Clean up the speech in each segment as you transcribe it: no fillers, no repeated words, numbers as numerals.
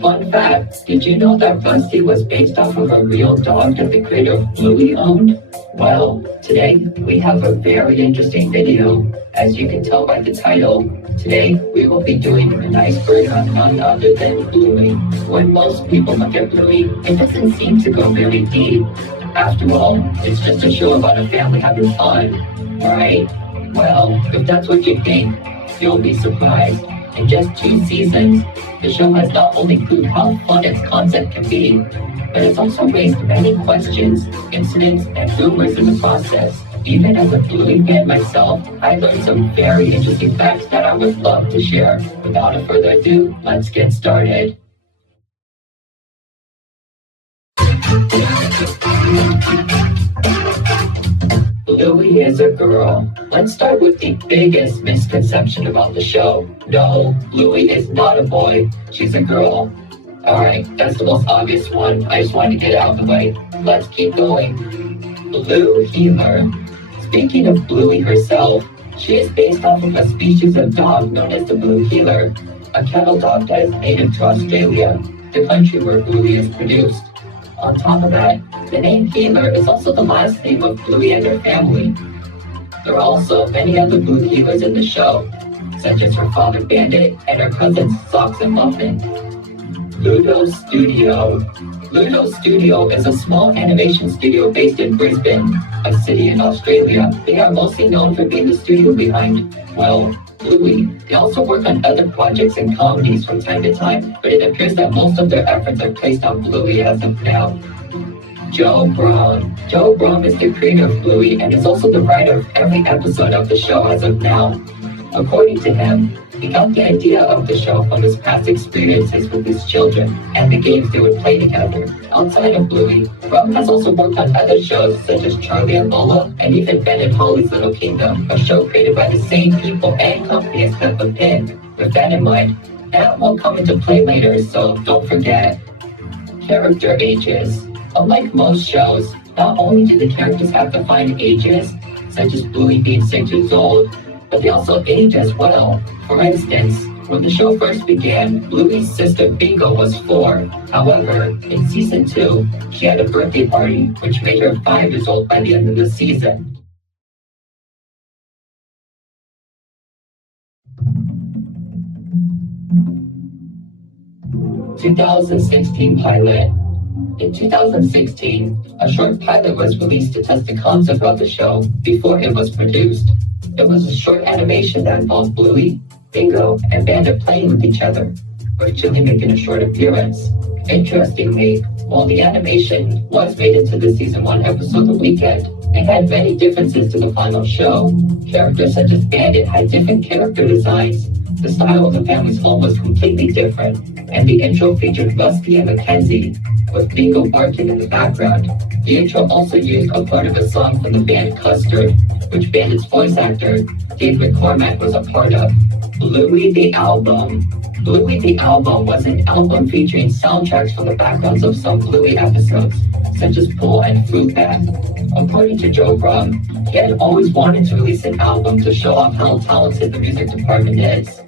Fun fact, did you know that Rusty was based off of a real dog that the creator of Bluey owned? Well, today we have a very interesting video. As you can tell by the title, today we will be doing an iceberg on none other than Bluey. When most people look at Bluey, it doesn't seem to go very deep. After all, it's just a show about a family having fun, right? Well, if that's what you think, you'll be surprised. In just 2 seasons, the show has not only proved how fun its concept can be, but it's also raised many questions, incidents, and rumors in the process. Even as a Bluey fan myself, I learned some very interesting facts that I would love to share. Without further ado, let's get started. Bluey is a girl. Let's start with the biggest misconception about the show. No, Bluey is not a boy. She's a girl. Alright, that's the most obvious one. I just wanted to get it out of the way. Let's keep going. Blue Healer. Speaking of Bluey herself, she is based off of a species of dog known as the Blue Healer, a kennel dog that is native to Australia, the country where Bluey is produced. On top of that, the name Healer is also the last name of Bluey and her family. There are also many other Blue Healers in the show, such as her father Bandit and her cousins Socks and Muffin. Ludo Studio. Ludo Studio is a small animation studio based in Brisbane, a city in Australia. They are mostly known for being the studio behind, well, Bluey. They also work on other projects and comedies from time to time, but it appears that most of their efforts are placed on Bluey as of now. Joe Braun. Joe Braun is the creator of Bluey and is also the writer of every episode of the show as of now. According to him, he got the idea of the show from his past experiences with his children and the games they would play together. Outside of Bluey, Braun has also worked on other shows such as Charlie and Lola and even Ben and Holly's Little Kingdom, a show created by the same people and company as Peppa Pig. With that in mind, that will come into play later, so don't forget. Character ages. Unlike most shows, not only do the characters have defined ages, such as Bluey being 6 years old, but they also age as well. For instance, when the show first began, Bluey's sister Bingo was 4. However, in season 2, she had a birthday party, which made her 5 years old by the end of the season. (2016) pilot. In 2016, a short pilot was released to test the concept of the show before it was produced. It was a short animation that involved Bluey, Bingo, and Bandit playing with each other, with Chili making a short appearance. Interestingly, while the animation was made into the season 1 episode The Weekend, it had many differences to the final show. Characters such as Bandit had different character designs. The style of the family's home was completely different, and the intro featured Rusty and Mackenzie, with Bingo barking in the background. The intro also used a part of a song from the band Custard, which Bandit's voice actor, Dave McCormack, was a part of. Bluey the Album. Bluey the Album was an album featuring soundtracks from the backgrounds of some Bluey episodes, such as Bull and Fruit Bat. According to Joe Braun, he had always wanted to release an album to show off how talented the music department is.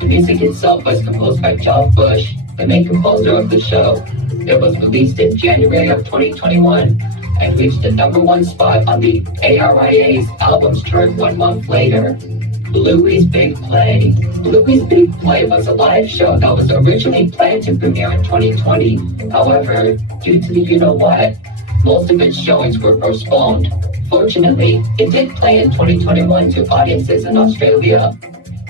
The music itself was composed by John Bush, the main composer of the show. It was released in January of 2021 and reached the #1 spot on the ARIA's albums chart 1 month later. Bluey's Big Play. Bluey's Big Play was a live show that was originally planned to premiere in 2020. However, due to the you-know-what, most of its showings were postponed. Fortunately, it did play in 2021 to audiences in Australia.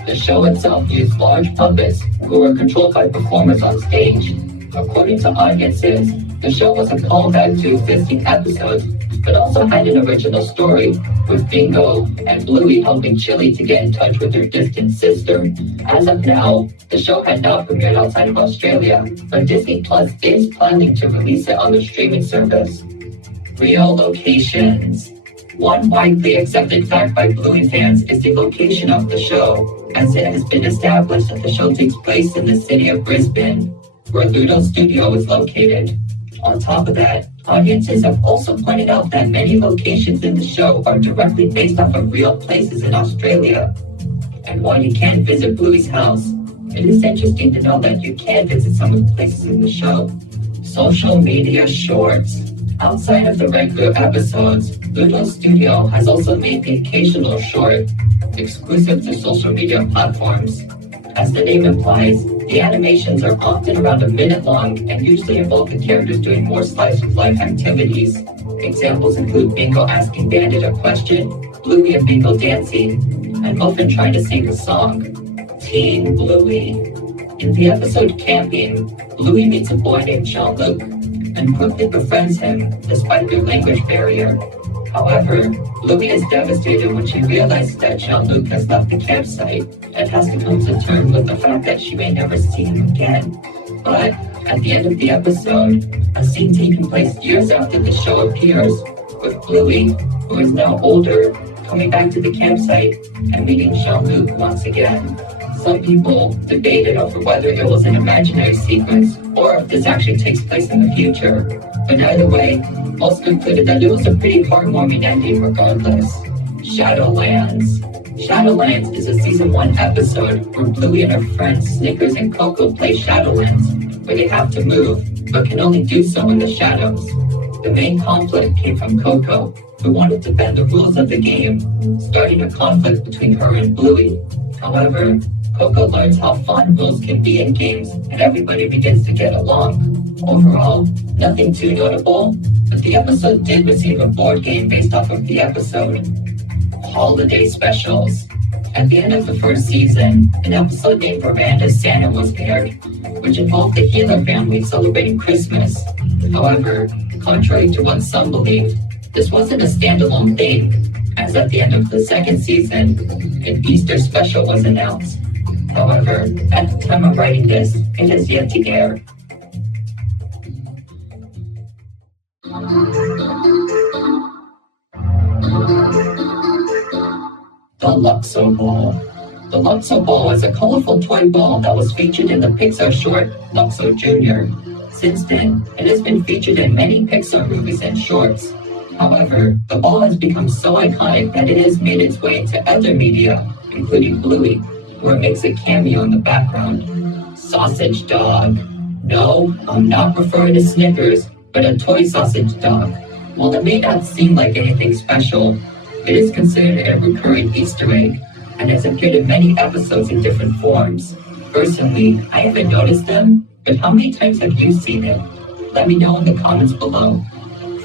The show itself used large puppets who were controlled by performers on stage. According to audiences, the show was a callback to existing episodes, but also had an original story, with Bingo and Bluey helping Chili to get in touch with her distant sister. As of now, the show had not premiered outside of Australia, but Disney Plus is planning to release it on the streaming service. Real locations. One widely accepted fact by Bluey fans is the location of the show, as it has been established that the show takes place in the city of Brisbane, where Ludo Studio is located. On top of that, audiences have also pointed out that many locations in the show are directly based off of real places in Australia. And while you can't visit Bluey's house, it is interesting to know that you can visit some of the places in the show. Social media shorts. Outside of the regular episodes, Ludo Studio has also made the occasional short, exclusive to social media platforms. As the name implies, the animations are often around a minute long and usually involve the characters doing more slice of life activities. Examples include Bingo asking Bandit a question, Bluey and Bingo dancing, and Muffin trying to sing a song. Teen Bluey. In the episode Camping, Bluey meets a boy named Jean-Luc and quickly befriends him despite their language barrier. However, Bluey is devastated when she realizes that Jean-Luc has left the campsite and has to come to terms with the fact that she may never see him again. But at the end of the episode, a scene taking place years after the show appears, with Bluey, who is now older, coming back to the campsite and meeting Jean-Luc once again. Some people debated over whether it was an imaginary sequence or if this actually takes place in the future. But either way, most concluded that it was a pretty heartwarming ending regardless. Shadowlands. Shadowlands is a season 1 episode where Bluey and her friends Snickers and Coco play Shadowlands, where they have to move, but can only do so in the shadows. The main conflict came from Coco, who wanted to bend the rules of the game, starting a conflict between her and Bluey. However, Coco learns how fun rules can be in games, and everybody begins to get along. Overall, nothing too notable, but the episode did receive a board game based off of the episode. Holiday specials. At the end of the first season, an episode named Miranda's Santa was aired, which involved the Healer family celebrating Christmas. However, contrary to what some believed, this wasn't a standalone thing, as at the end of the second season, an Easter special was announced. However, at the time of writing this, it has yet to air. The Luxo Ball. The Luxo Ball is a colorful toy ball that was featured in the Pixar short Luxo Jr. Since then, it has been featured in many Pixar movies and shorts. However, the ball has become so iconic that it has made its way into other media, including Bluey, where it makes a cameo in the background. Sausage dog. No, I'm not referring to Snickers, but a toy sausage dog. While it may not seem like anything special, it is considered a recurring Easter egg, and has appeared in many episodes in different forms. Personally, I haven't noticed them, but how many times have you seen it? Let me know in the comments below.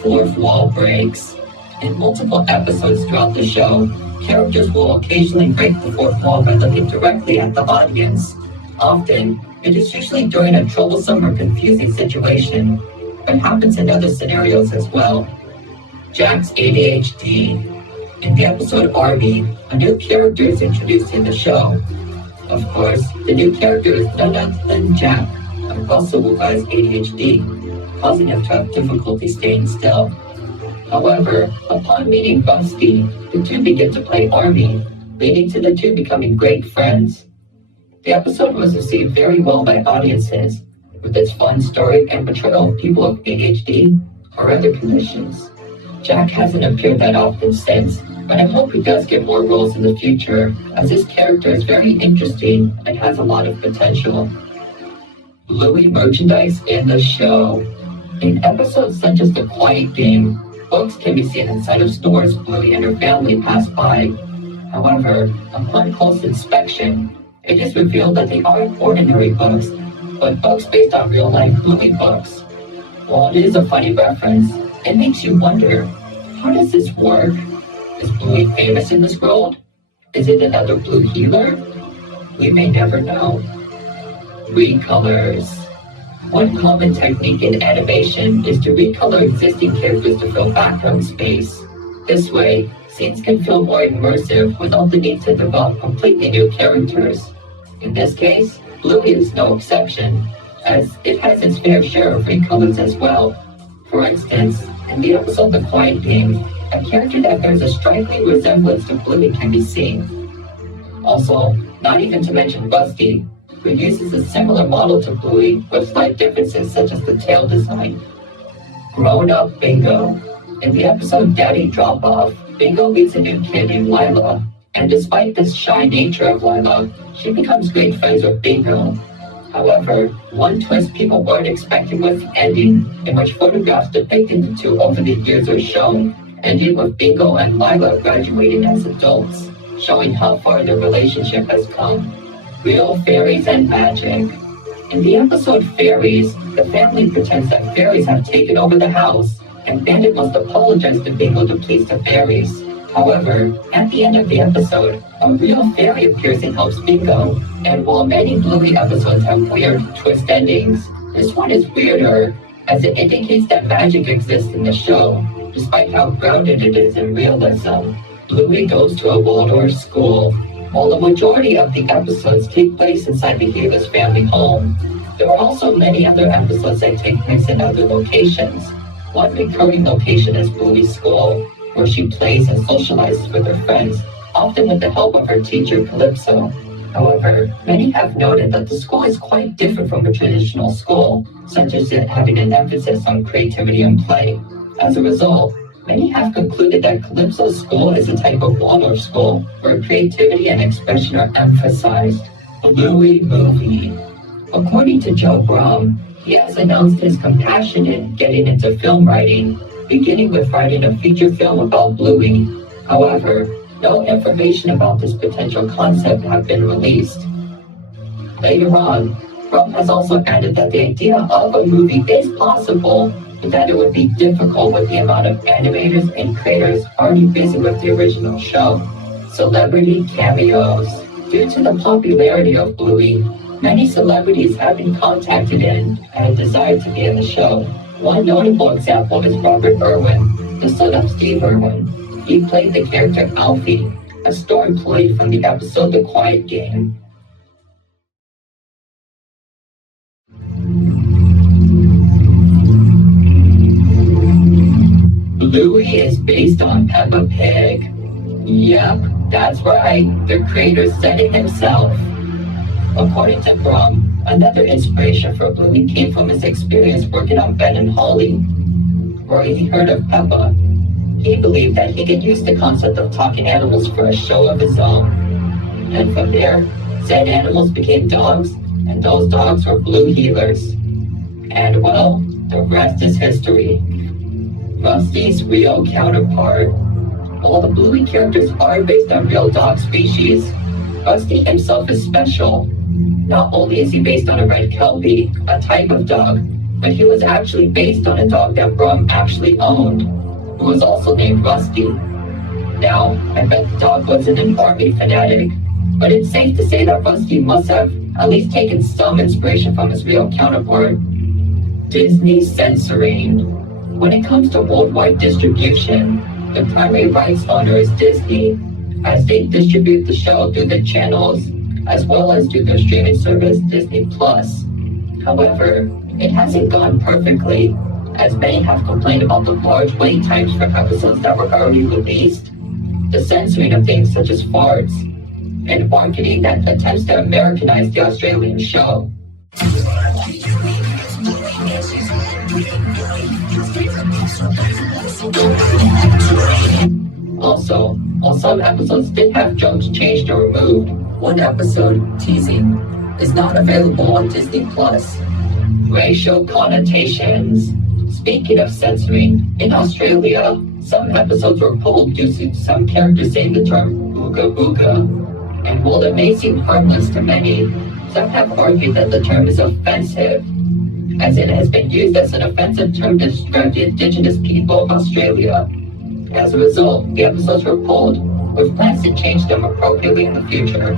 Fourth wall breaks. In multiple episodes throughout the show, characters will occasionally break the fourth wall by looking directly at the audience. Often, it is usually during a troublesome or confusing situation, but happens in other scenarios as well. Jack's ADHD. In the episode Army, a new character is introduced in the show. Of course, the new character is none other than Jack, a Russell who has ADHD, causing him to have difficulty staying still. However, upon meeting Busty, the two begin to play Army, leading to the two becoming great friends. The episode was received very well by audiences, with its fun story and portrayal of people with ADHD or other conditions. Jack hasn't appeared that often since, but I hope he does get more roles in the future, as his character is very interesting and has a lot of potential. Bluey merchandise in the show. In episodes such as The Quiet Game, books can be seen inside of stores Bluey and her family pass by. However, upon close inspection, it is revealed that they aren't ordinary books, but books based on real-life Bluey books. While it is a funny reference, it makes you wonder, how does this work? Is Bluey famous in this world? Is it another Blue healer? We may never know. Recolors. One common technique in animation is to recolor existing characters to fill background space. This way, scenes can feel more immersive without the need to develop completely new characters. In this case, Bluey is no exception, as it has its fair share of recolors as well. For instance, in the episode The Quiet Game, a character that bears a striking resemblance to Bluey can be seen. Also, not even to mention Rusty, who uses a similar model to Bluey with slight differences such as the tail design. Grown-up Bingo. In the episode Daddy Drop-Off, Bingo meets a new kid named Lila, and despite the shy nature of Lila, she becomes great friends with Bingo. However, one twist people weren't expecting was the ending, in which photographs depicting the two over the years are shown, ending with Bingo and Lila graduating as adults, showing how far their relationship has come. Real fairies and magic. In the episode Fairies, the family pretends that fairies have taken over the house, and Bandit must apologize to Bingo to please the fairies. However, at the end of the episode, a real fairy appears and helps Bingo, and while many Bluey episodes have weird twist endings, this one is weirder, as it indicates that magic exists in the show, despite how grounded it is in realism. Bluey goes to a Waldorf school. While the majority of the episodes take place inside the hero's family home, there are also many other episodes that take place in other locations. One recurring location is Bluey's school, where she plays and socializes with her friends, often with the help of her teacher Calypso. However, many have noted that the school is quite different from a traditional school, such as it having an emphasis on creativity and play. As a result, many have concluded that Calypso's school is a type of Waldorf school, where creativity and expression are emphasized. Bluey movie. According to Joe Brum, he has announced his compassion in getting into film writing, beginning with writing a feature film about Bluey. However, no information about this potential concept have been released. Later on, Brum has also added that the idea of a movie is possible, but that it would be difficult with the amount of animators and creators already busy with the original show. Celebrity cameos. Due to the popularity of Bluey, many celebrities have been contacted in and desire to be in the show. One notable example is Robert Irwin, the son of Steve Irwin. He played the character Alfie, a store employee from the episode The Quiet Game. Bluey is based on Peppa Pig. Yep, that's right, the creator said it himself. According to Brum, another inspiration for Bluey came from his experience working on Ben and Holly, where he heard of Peppa. He believed that he could use the concept of talking animals for a show of his own. And from there, said animals became dogs, and those dogs were Blue healers. And well, the rest is history. Rusty's real counterpart. While the Bluey characters are based on real dog species, Rusty himself is special. Not only is he based on a red Kelpie, a type of dog, but he was actually based on a dog that Brum actually owned, who was also named Rusty. Now, I bet the dog wasn't an army fanatic, but it's safe to say that Rusty must have at least taken some inspiration from his real counterpart. Disney censoring. When it comes to worldwide distribution, the primary rights owner is Disney, as they distribute the show through the channels, as well as through their streaming service Disney+. However, it hasn't gone perfectly, as many have complained about the large wait times for episodes that were already released, the censoring of things such as farts, and marketing that attempts to Americanize the Australian show. Also, while some episodes did have jokes changed or removed, one episode, Teasing, is not available on Disney+. Racial connotations. Speaking of censoring, in Australia, some episodes were pulled due to some characters saying the term booga booga. And while it may seem harmless to many, some have argued that the term is offensive, as it has been used as an offensive term to describe the indigenous people of Australia. As a result, the episodes were pulled, with plans to change them appropriately in the future.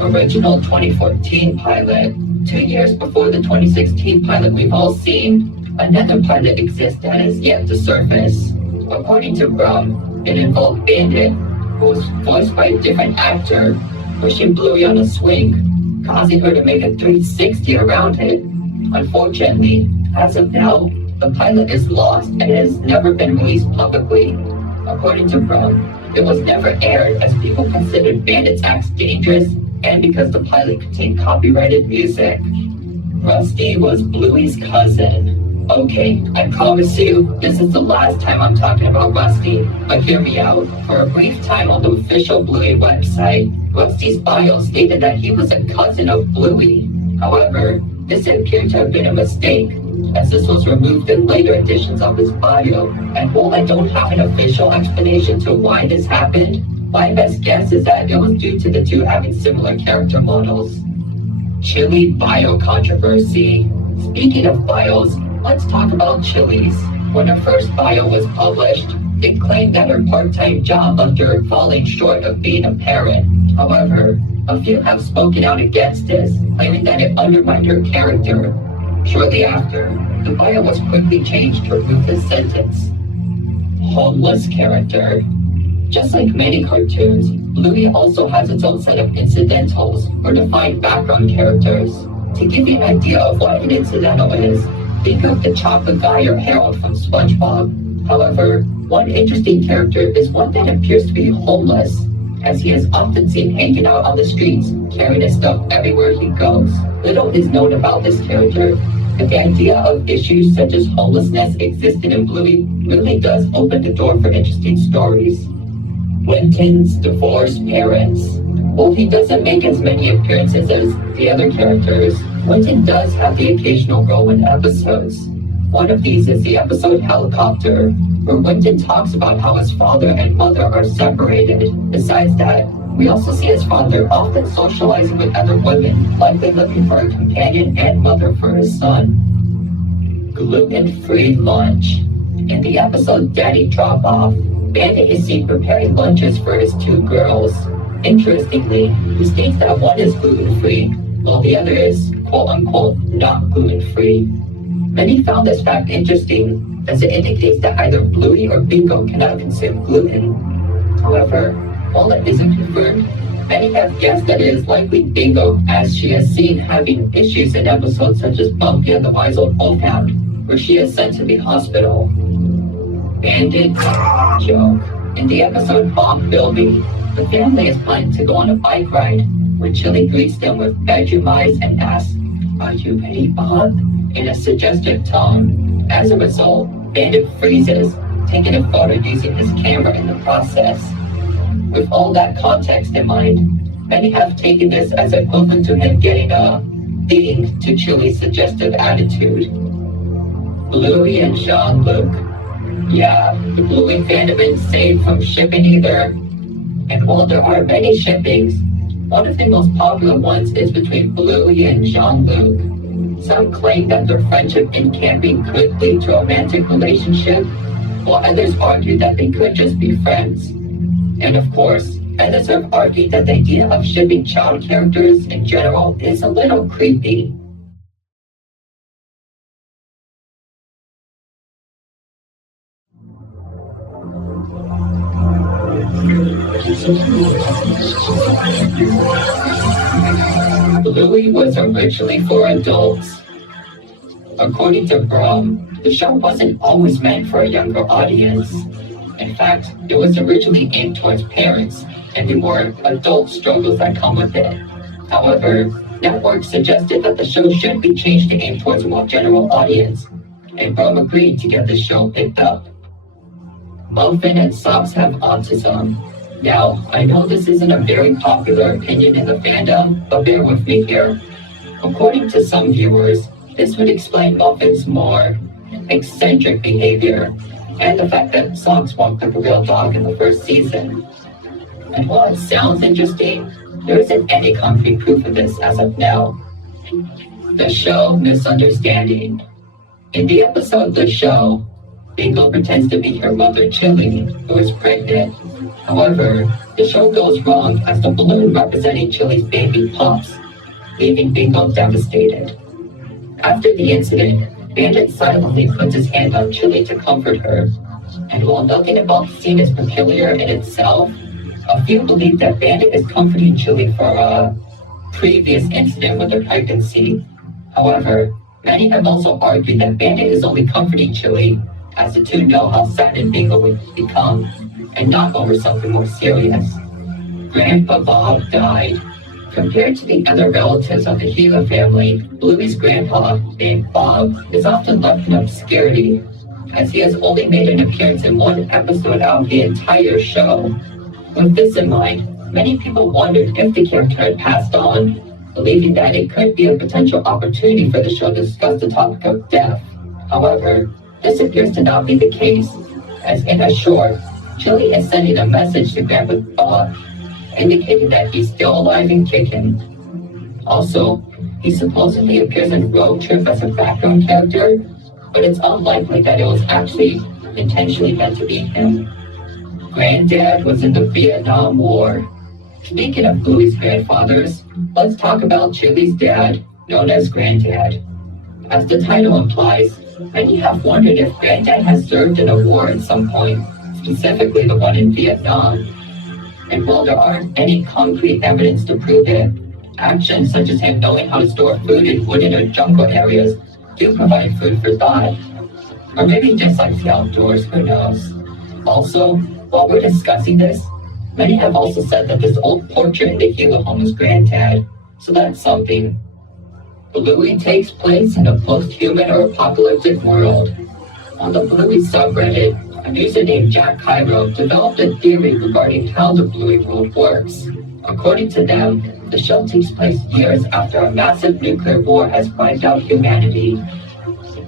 Original 2014 pilot. 2 years before the 2016 pilot we've all seen, another pilot exists that is yet to surface. According to Brum, it involved Bandit, who was voiced by a different actor, pushing Bluey on a swing, causing her to make a 360 around it. Unfortunately, as of now, the pilot is lost and has never been released publicly. According to Brum, it was never aired as people considered Bandit's acts dangerous and because the pilot contained copyrighted music. Rusty was Bluey's cousin. Okay, I promise you, this is the last time I'm talking about Rusty, but hear me out. For a brief time on the official Bluey website, Rusty's bio stated that he was a cousin of Bluey. However, this appeared to have been a mistake, as this was removed in later editions of his bio, and while I don't have an official explanation to why this happened, my best guess is that it was due to the two having similar character models. Chili bio controversy. Speaking of bios, let's talk about Chili's. When her first bio was published, it claimed that her part-time job left her falling short of being a parent. However, a few have spoken out against this, claiming that it undermined her character. Shortly after, the bio was quickly changed to remove this sentence. Homeless character. Just like many cartoons, Bluey also has its own set of incidentals, or defined background characters. To give you an idea of what an incidental is, think of the chocolate guy or Harold from SpongeBob. However, one interesting character is one that appears to be homeless, as he is often seen hanging out on the streets, carrying his stuff everywhere he goes. Little is known about this character, but the idea of issues such as homelessness existing in Bluey really does open the door for interesting stories. Winton's divorced parents. While he doesn't make as many appearances as the other characters, Winton does have the occasional role in episodes. One of these is the episode Helicopter, where Winton talks about how his father and mother are separated. Besides that, we also see his father often socializing with other women, likely looking for a companion and mother for his son. Gluten-free lunch. In the episode Daddy Drop Off, Bandit is seen preparing lunches for his two girls. Interestingly, he states that one is gluten-free, while the other is quote-unquote not gluten-free. Many found this fact interesting, as it indicates that either Bluey or Bingo cannot consume gluten. However, while it isn't confirmed, many have guessed that it is likely Bingo, as she is seen having issues in episodes such as Bumpy and the Wise Old Wolfhound, where she is sent to the hospital. Bandit joke. In the episode Bob Bilby, the family is planning to go on a bike ride, where Chili greets them with bedroom eyes and asks, "Are you ready, Bob?" in a suggestive tone. As a result, Bandit freezes, taking a photo using his camera in the process. With all that context in mind, many have taken this as equivalent to him getting a thing to Chili's suggestive attitude. Bluey and Jean-Luc. Yeah, the Bluey fandom is safe from shipping either. And while there are many shippings, one of the most popular ones is between Bluey and Jean-Luc. Some claim that their friendship in camping could lead to a romantic relationship, while others argue that they could just be friends. And of course, others have argued that the idea of shipping child characters in general is a little creepy. Bluey was originally for adults. According to Brum, the show wasn't always meant for a younger audience. In fact, it was originally aimed towards parents and the more adult struggles that come with it. However, networks suggested that the show should be changed to aim towards a more general audience, and Brum agreed to get the show picked up. Muffin and Socks have autism. Now, I know this isn't a very popular opinion in the fandom, but bear with me here. According to some viewers, this would explain Muffin's more eccentric behavior, and the fact that Socks walked like a real dog in the first season. And while it sounds interesting, there isn't any concrete proof of this as of now. The show Misunderstanding. In the episode The Show, Bingo pretends to be her mother Chili, who is pregnant. However, the show goes wrong as the balloon representing Chili's baby pops, leaving Bingo devastated. After the incident, Bandit silently puts his hand on Chili to comfort her, and while nothing about the scene is peculiar in itself, a few believe that Bandit is comforting Chili for a previous incident with her pregnancy. However, many have also argued that Bandit is only comforting Chili as the two know how saddened Bingo would become, and not over something more serious. Grandpa Bob died. Compared to the other relatives of the Gila family, Bluey's grandpa, named Bob, is often left in obscurity, as he has only made an appearance in one episode out of the entire show. With this in mind, many people wondered if the character had passed on, believing that it could be a potential opportunity for the show to discuss the topic of death. However, this appears to not be the case, as in a short, Chili is sending a message to Grandpa Bob, indicating that he's still alive and kicking. Also, he supposedly appears in Road Trip as a background character, but it's unlikely that it was actually intentionally meant to be him. Granddad was in the Vietnam War. Speaking of Bluey's grandfathers, let's talk about Chili's dad, known as Granddad. As the title implies, many have wondered if Granddad has served in a war at some point, specifically the one in Vietnam. And while there aren't any concrete evidence to prove it, actions such as him knowing how to store food in wooded or jungle areas do provide food for thought. Or maybe just likes the outdoors, who knows. Also, while we're discussing this, many have also said that this old portrait in the Gila home is Granddad, so that's something. Bluey takes place in a post-human or apocalyptic world. On the Bluey subreddit, a user named Jack Cairo developed a theory regarding how the Bluey world works. According to them, the show takes place years after a massive nuclear war has wiped out humanity.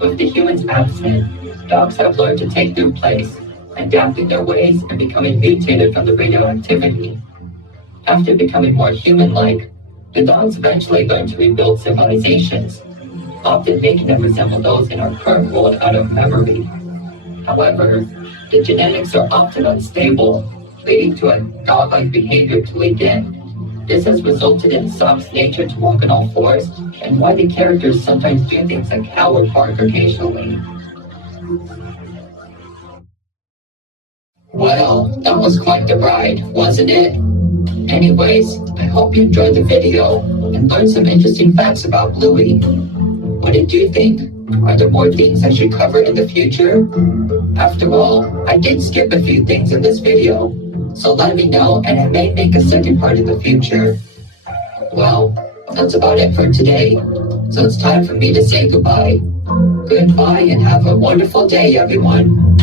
With the humans absent, dogs have learned to take their place, adapting their ways and becoming mutated from the radioactivity. After becoming more human-like, the dogs eventually learn to rebuild civilizations, often making them resemble those in our current world out of memory. However, the genetics are often unstable, leading to a dog-like behavior to leak in. This has resulted in Sop's nature to walk on all fours, and why the characters sometimes do things like howl or bark occasionally. Well, that was quite the ride, wasn't it? Anyways, I hope you enjoyed the video and learned some interesting facts about Bluey. What did you think? Are there more things I should cover in the future? After all, I did skip a few things in this video, so let me know and I may make a second part in the future. Well, that's about it for today, so it's time for me to say goodbye. Goodbye and have a wonderful day, everyone.